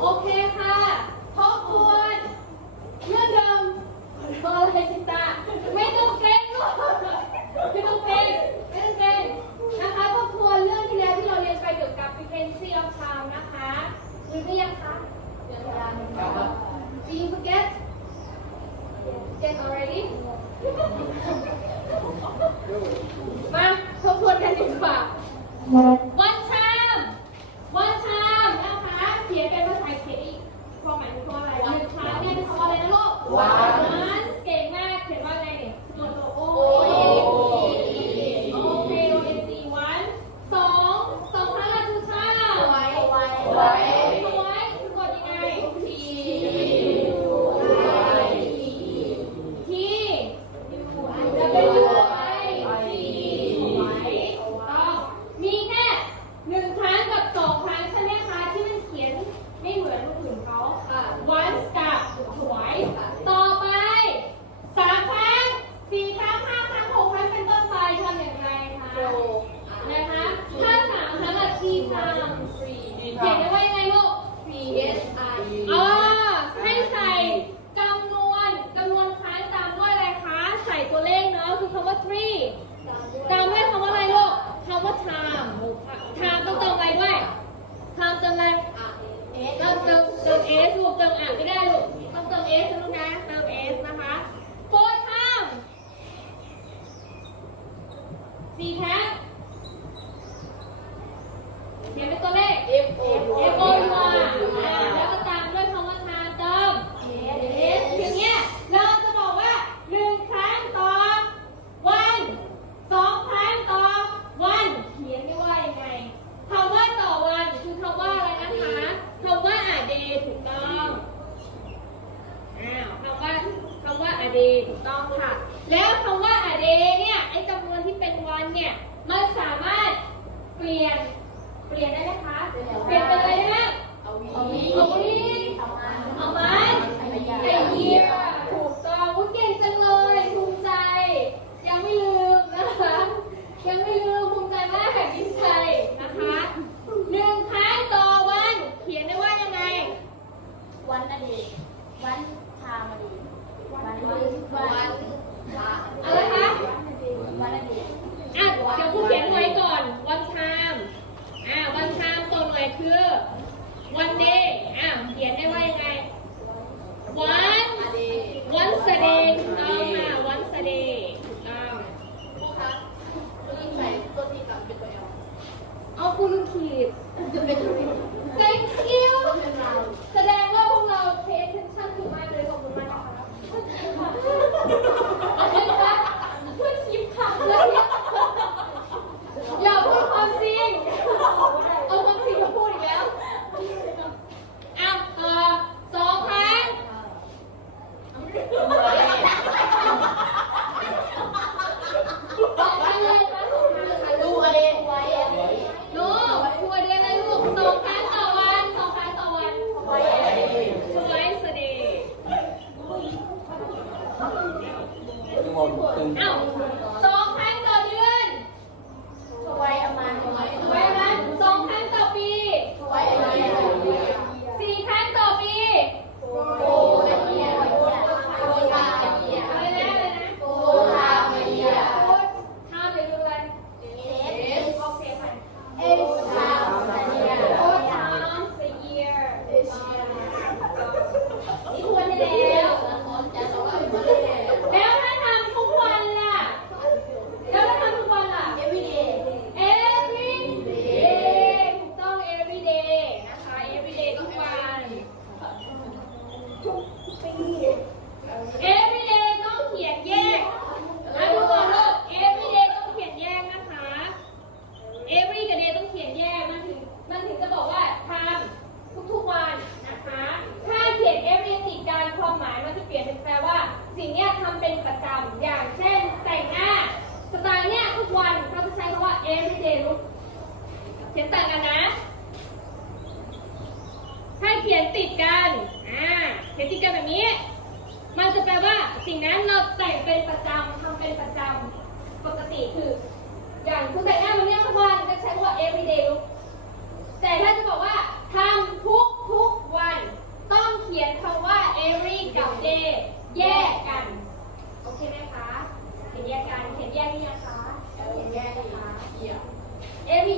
โอเคค่ะทบทวนเรื่องเดิมเบอร์อะไรชิตาไม่ต้องเกรงลูกไม่ต้องเกรงไม่ต้องเกรงนะคะทบทวนเรื่องที่แล้วที่เราเรียนไปเกี่ยวกับ frequency of sound นะคะลืมหรือยังคะยัง Do you forget Get already มาทบทวนกันดีกว่า one time one time นะคะเขียนเป็นภาษาอังกฤษอีกความหมายคืออะไรหนึ่งครั้งเนี่ยเป็นคำว่าอะไรนะลูก once เก่งมากเขียนว่าไงเนี่ยสะกดตัว O A N C O K O N C one สองสองครั้งละคือข้าว ไว้ไว้ ไว้ไว้สะกดยังไง T ที่ W I T ไว้ต้องมีแค่หนึ่งครั้งกับสองครั้งใช่ไหมคะ ที่มันเขียนไม่เหมือนคนอื่นเขาค่ะ once กับ twice ต่อไปสามครั้งสี่ครั้งห้าครั้งหกครั้งเป็นต้นไปทำอย่างไรคะนะคะถ้าสาม ครั้งอะ T times เขียนได้ว่ายังไงลูก P S I อ๋อให้ใส่จำนวนจำนวนครั้งตามด้วยอะไรคะ ใส่ตัวเลขเนาะคือคำว่า three ตามด้วยคำว่าอะไรลูกคำว่า time time ต้องเติมอะไรด้วย time เติมอะไร S เติมเติมเติม s ลูกเติมอ่านไม่ได้ลูกต้องเติม s นะลูกนะเติม s นะคะ four time สี่ครั้งเขียนเป็นตัวเลข F O F O U R อ่าแล้วก็ตามด้วยคำว่า time เติม S อย่างเงี้ยเราจะบอกว่าหนึ่งครั้งต่อวันสองครั้งต่อวัน เขียนไม่ว่ายังไงคำว่าต่อวันคือคำว่าอะไรนะคะคำว่า a day ถูกต้องอ้าวคำว่าคำว่า a day ถูกต้องค่ะ แล้วคำว่า a day เนี่ยไอ้จำนวนที่เป็นวันเนี่ยมันสามารถเปลี่ยนเปลี่ยนได้ไหมคะเปลี่ยนเป็นอะไรได้บ้าง เอาวี เอาวีเอาไหมไอเยียถูกต้องอุ๊ยเก่งจังเลยภูมิใจ ยังไม่ลืมนะคะ ยังไม่ลืมภูมิใจมากยิ้มใจนะคะหนึ่งครั้งต่อวัน เขียนได้ว่ายังไง วันอดีตวันชามอดีตวันวันวัน อะไรคะ วันอดีต อะเดี๋ยวครูเขียนไว้ก่อน วันชามอ่าวันชามตัวหน่วยคือ วันเดย์อ่าเขียนได้ว่ายังไงวันอดีต once a day ถูกต้องค่ะ once a day ถูกต้องพวกครับยิ่งใส่ตัวที่กับเป็นตัว L เอาคุณขีด จะเป็นตัวที่ thank you แสดงว่าพวกเรา pay attention ถูกมากเลยขอบคุณมากนะคะ เติมกันนะให้เขียนติดกัน อ่า เขียนติดกันแบบนี้ มันจะแปลว่าสิ่งนั้นเราแต่งเป็นประจำทำเป็นประจำปกติคือ อย่างคุณแต่งหน้าวันนี้ทุกวันจะใช้คำว่า everyday look แต่ถ้าจะบอกว่าทำทุกทุกวัน ต้องเขียนคำว่า every กับ day แยกกัน โอเคไหมคะ เขียนแยกกัน เขียนแยกนี่คะเขียนแยกนะคะเหีย every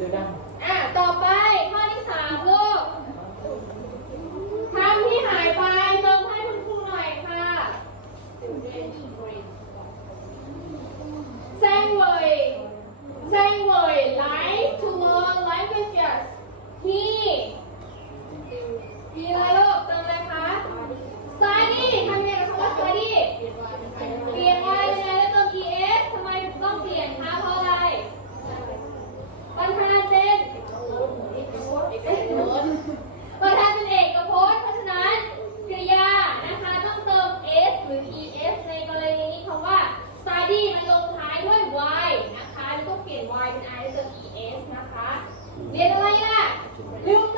对办 ಏನು ಮಾಯ ನೀವು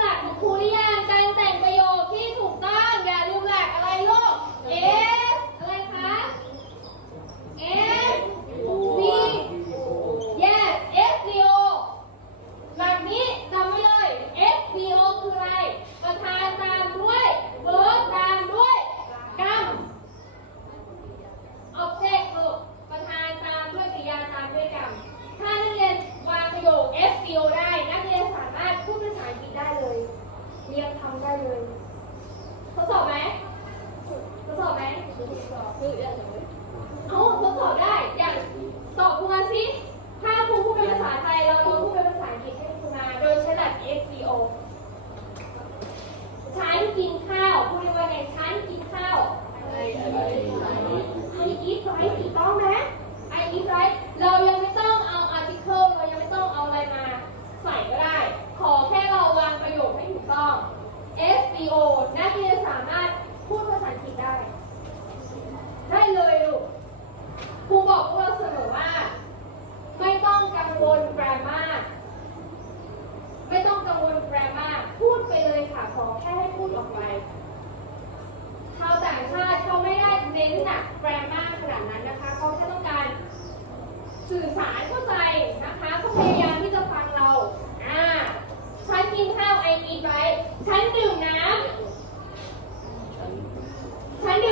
ได้เลย ทดสอบไหมทดสอบไหมทดสอบ ครูบอกพวกเสมอว่า ไม่ต้องกังวลแกรมมาไม่ต้องกังวลแกรมมาพูดไปเลยค่ะขอแค่ให้พูดออกไปชาวต่างชาติเขาไม่ได้เน้นหนักแกรมมาขนาดนั้นนะคะเขาแค่ต้องการสื่อสารเข้าใจนะคะเขาพยายามที่จะฟังเราอ่าฉันกินข้าวไออีไปฉันดื่มน้ำฉันดื่ม